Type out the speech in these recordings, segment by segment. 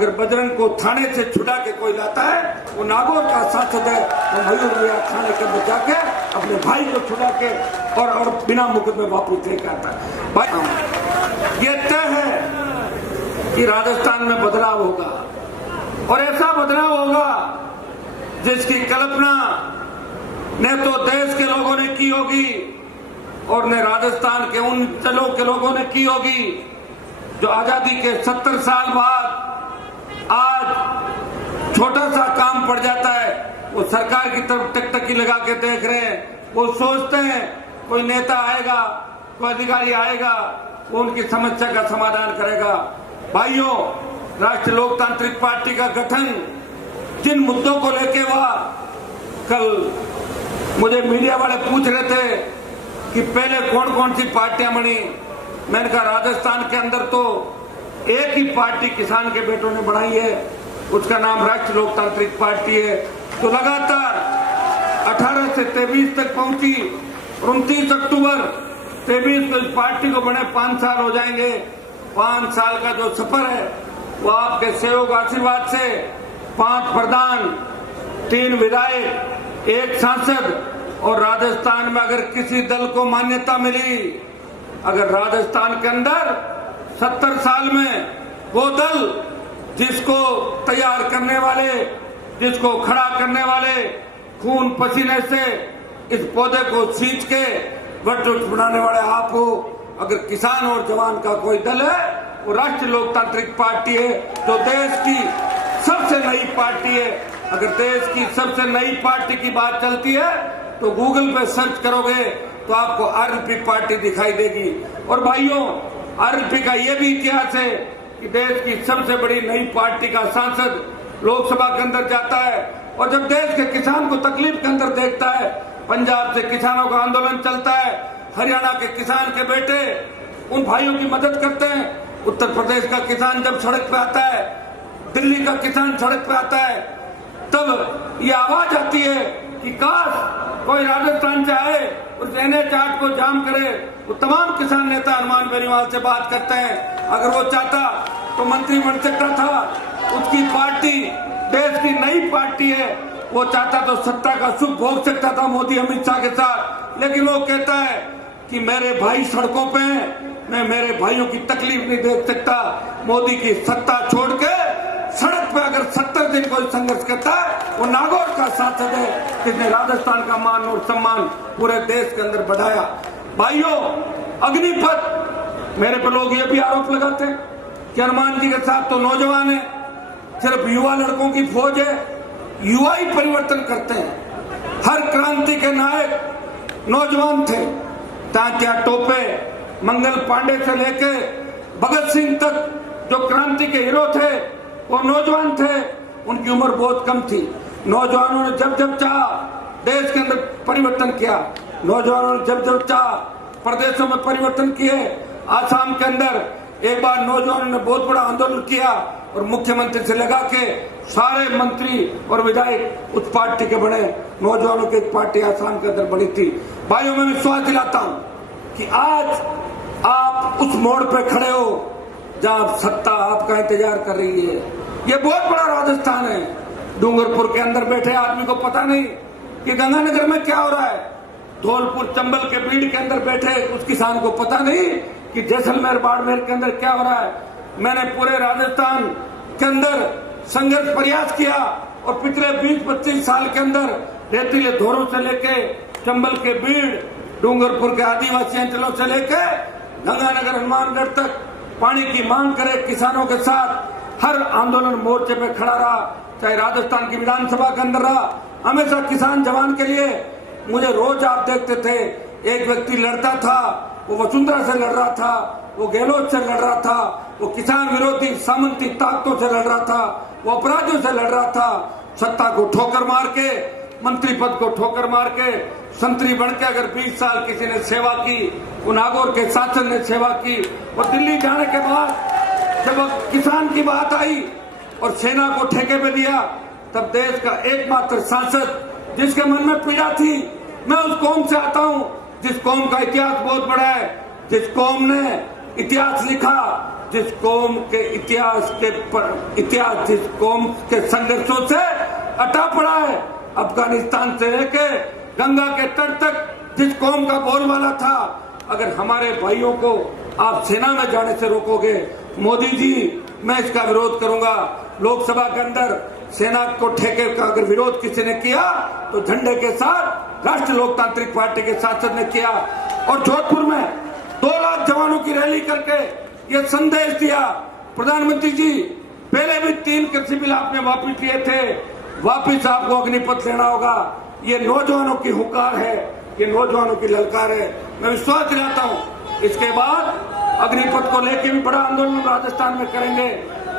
अगर बजरंग को थाने से छुड़ा के कोई लाता है, वो नागौर का सांसद है, वो मयूर विहार थाने के अंदर जाके अपने भाई को छुड़ा के और बिना मुकदमे वापस लेकर आता है। भाई ये तय है कि राजस्थान में बदलाव होगा और ऐसा बदलाव होगा जिसकी कल्पना न तो देश के लोगों ने की होगी और न राजस्थान के उन जिलों के लोगों ने की होगी जो आजादी के 70 साल बाद आज छोटा सा काम पड़ जाता है, वो सरकार की तरफ टकटकी लगा के देख रहे हैं। वो सोचते हैं कोई नेता आएगा, कोई अधिकारी आएगा, वो उनकी समस्या का समाधान करेगा। भाइयों, राष्ट्रीय लोकतांत्रिक पार्टी का गठन जिन मुद्दों को लेके हुआ, कल मुझे मीडिया वाले पूछ रहे थे कि पहले कौन कौन सी पार्टियां बनी। मैंने कहा राजस्थान के अंदर तो एक ही पार्टी किसान के बेटों ने बनाई है, उसका नाम राष्ट्रीय लोकतांत्रिक पार्टी है, तो लगातार 18 से 23 तक पहुंची। 29 अक्टूबर 23 को इस पार्टी को बने 5 साल हो जाएंगे। 5 साल का जो सफर है वो आपके सहयोग आशीर्वाद से 5 प्रधान, 3 विधायक, 1 सांसद और राजस्थान में अगर किसी दल को मान्यता मिली, अगर राजस्थान के अंदर 70 साल में वो दल जिसको तैयार करने वाले, जिसको खड़ा करने वाले खून पसीने से इस पौधे को सींच के वटवृक्ष बनाने वाले आप हो, अगर किसान और जवान का कोई दल है, वो राष्ट्रीय लोकतांत्रिक पार्टी है, जो देश की सबसे नई पार्टी है। अगर देश की सबसे नई पार्टी की बात चलती है तो गूगल पे सर्च करोगे तो आपको आरएलपी पार्टी दिखाई देगी। और भाइयों, आरएलपी का ये भी इतिहास है कि देश की सबसे बड़ी नई पार्टी का सांसद लोकसभा के अंदर जाता है और जब देश के किसान को तकलीफ के अंदर देखता है, पंजाब से किसानों का आंदोलन चलता है, हरियाणा के किसान के बेटे उन भाइयों की मदद करते हैं, उत्तर प्रदेश का किसान जब सड़क पे आता है, दिल्ली का किसान सड़क पे आता है, तब ये आवाज आती है कि काश कोई राजस्थान से आए, उस NH8 को जाम करे। वो तमाम किसान नेता हनुमान बेनीवाल से बात करते हैं, अगर वो चाहता तो मंत्री बन सकता था, उसकी पार्टी देश की नई पार्टी है, वो चाहता तो सत्ता का सुख भोग सकता था मोदी अमित शाह के साथ, लेकिन वो कहता है कि मेरे भाई सड़कों पे हैं, मैं मेरे भाइयों की तकलीफ नहीं देख सकता। मोदी की सत्ता छोड़ के सड़क पे अगर 70 दिन कोई संघर्ष करता है, वो नागौर का सांसद है जिसने राजस्थान का मान और सम्मान पूरे देश के अंदर बढ़ाया। भाइयों, अग्निपथ, मेरे पे लोग ये भी आरोप लगाते हैं कि हनुमान जी के साथ तो नौजवान है, सिर्फ युवा लड़कों की फौज है, युवा ही परिवर्तन करते हैं। हर क्रांति के नायक नौजवान थे, तात्या टोपे, मंगल पांडे से लेके भगत सिंह तक जो क्रांति के हीरो थे वो नौजवान थे, उनकी उम्र बहुत कम थी। नौजवानों ने जब जब चाहा देश के अंदर परिवर्तन किया, नौजवानों ने जब जब चाहा प्रदेशों में परिवर्तन किए। आसाम के अंदर एक बार नौजवानों ने बहुत बड़ा आंदोलन किया और मुख्यमंत्री से लगा के सारे मंत्री और विधायक उस पार्टी के बने। नौजवानों की एक पार्टी आसाम के अंदर बनी थी। भाइयों, मैं विश्वास दिलाता हूँ कि आज आप उस मोड़ पे खड़े हो जहाँ सत्ता आपका इंतजार कर रही है। ये बहुत बड़ा राजस्थान है। डूंगरपुर के अंदर बैठे आदमी को पता नहीं कि गंगानगर में क्या हो रहा है। धौलपुर चंबल के बीड़ के अंदर बैठे उस किसान को पता नहीं कि जैसलमेर बाड़मेर के अंदर क्या हो रहा है। मैंने पूरे राजस्थान के अंदर संघर्ष प्रयास किया और पिछले 20-25 साल के अंदर रेतीले धोरों से लेके चंबल के बीड़, डूंगरपुर के आदिवासी अंचलों से लेके गंगानगर हनुमानगढ़ तक पानी की मांग करे किसानों के साथ हर आंदोलन मोर्चे पे खड़ा रहा, चाहे राजस्थान की विधानसभा के अंदर रहा। हमेशा किसान जवान के लिए मुझे रोज आप देखते थे, एक व्यक्ति लड़ता था, वो वसुंधरा से लड़ रहा था, वो गहलोत से लड़ रहा था, वो किसान विरोधी सामंती ताकतों से लड़ रहा था, वो अपराधियों से लड़ रहा था। सत्ता को ठोकर मार के, मंत्री पद को ठोकर मार के, संतरी बन के अगर 20 साल किसी ने सेवा की, वो नागौर के शासन ने सेवा की। और दिल्ली जाने के बाद जब किसान की बात आई और सेना को ठेके पे दिया, तब देश का एकमात्र सांसद जिसके मन में पीड़ा थी, मैं उस कौम से आता हूं जिस कौम का इतिहास बहुत बड़ा है, जिस कौम ने इतिहास लिखा, जिस कौम के इतिहास जिस कौम के संघर्षों से अटा पड़ा है, अफगानिस्तान से लेके गंगा के तट तक जिस कौम का बोलबाला था, अगर हमारे भाइयों को आप सेना में जाने से रोकोगे, मोदी जी मैं इसका विरोध करूंगा। लोकसभा के अंदर सेना को ठेके का अगर विरोध किसी ने किया तो झंडे के साथ राष्ट्रीय लोकतांत्रिक पार्टी के सांसद ने किया। और जोधपुर में 2 लाख जवानों की रैली करके ये संदेश दिया, प्रधानमंत्री जी पहले भी 3 कृषि बिल आपने वापिस लिए थे, वापिस आपको अग्निपथ लेना होगा। ये नौजवानों की हुंकार है, ये नौजवानों की ललकार है। मैं विश्वास दिलाता हूँ इसके बाद अग्निपथ को लेकर भी बड़ा आंदोलन राजस्थान में करेंगे,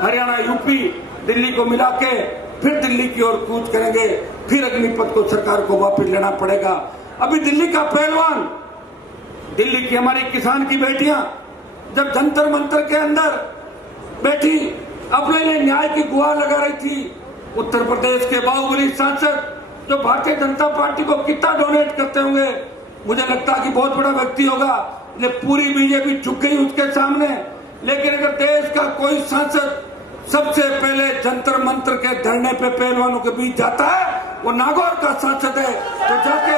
हरियाणा, यूपी, दिल्ली को मिला के फिर दिल्ली की ओर कूच करेंगे, फिर अग्निपथ को सरकार को वापस लेना पड़ेगा। अभी दिल्ली का पहलवान, दिल्ली की हमारी किसान की बेटियां जब जंतर मंतर के अंदर बैठी अपने लिए न्याय की गुहार लगा रही थी, उत्तर प्रदेश के बाहुबली सांसद जो भारतीय जनता पार्टी को कितना डोनेट करते होंगे, मुझे लगता है कि बहुत बड़ा व्यक्ति होगा, ये पूरी बीजेपी झुक गई उसके सामने। लेकिन अगर देश का कोई सांसद सबसे पहले जंतर मंतर के धरने पे पहलवानों के बीच जाता है, वो नागौर का सांसद है जो जाके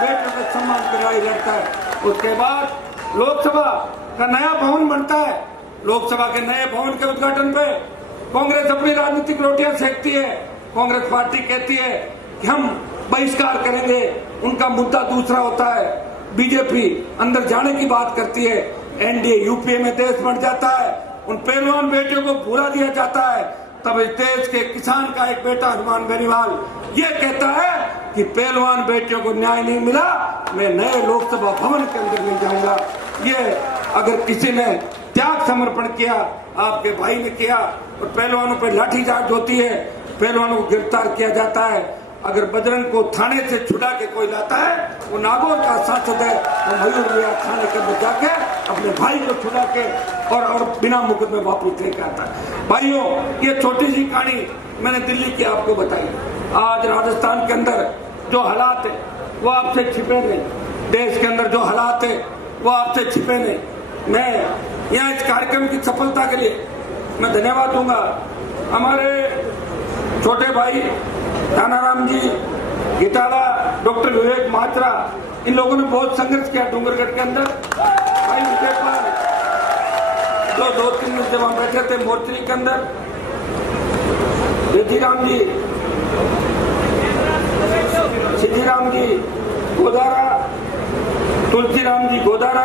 बेटे के सम्मान की लड़ाई लड़ता है। उसके बाद लोकसभा का नया भवन बनता है, लोकसभा के नए भवन के उद्घाटन पे कांग्रेस अपनी राजनीतिक रोटियां सेकती है। कांग्रेस पार्टी कहती है कि हम बहिष्कार करेंगे, उनका मुद्दा दूसरा होता है। बीजेपी अंदर जाने की बात करती है, एनडीए यूपीए में देश बढ़ जाता है, उन पहलवान बेटियों को भूला दिया जाता है। तब इस देश के किसान का एक बेटा हनुमान बेनीवाल ये कहता है कि पहलवान बेटियों को न्याय नहीं मिला, मैं नए लोकसभा भवन के अंदर नहीं जाऊंगा। ये अगर किसी ने त्याग समर्पण किया, आपके भाई ने किया, और पहलवानों पर लाठीचार्ज होती है, पहलवानों को गिरफ्तार किया जाता है। अगर बजरंग को थाने से छुड़ा के कोई लाता है, वो नागौर का सांसद है, वो मयूर विहार थाने के अंदर जाके अपने भाई को छुड़ा के और बिना मुकदमे वापस लेके आता है। भाइयों, ये छोटी सी कहानी मैंने दिल्ली की आपको बताई। आज राजस्थान के अंदर जो हालात है वो आपसे छिपे नहीं, देश के अंदर जो हालात है वो आपसे छिपे नहीं। मैं यहाँ इस कार्यक्रम की सफलता के लिए मैं धन्यवाद दूंगा हमारे छोटे भाई कानाराम जी, गिटाला, डॉक्टर विवेक मात्रा, इन लोगों ने बहुत संघर्ष किया डूंगरगढ़ के अंदर। भाई उनके पास जो 2-3 दिन जब हम बैठे थे मोर्चरी के अंदर, सिद्धिराम जी गोदारा, तुलसीराम जी गोदारा।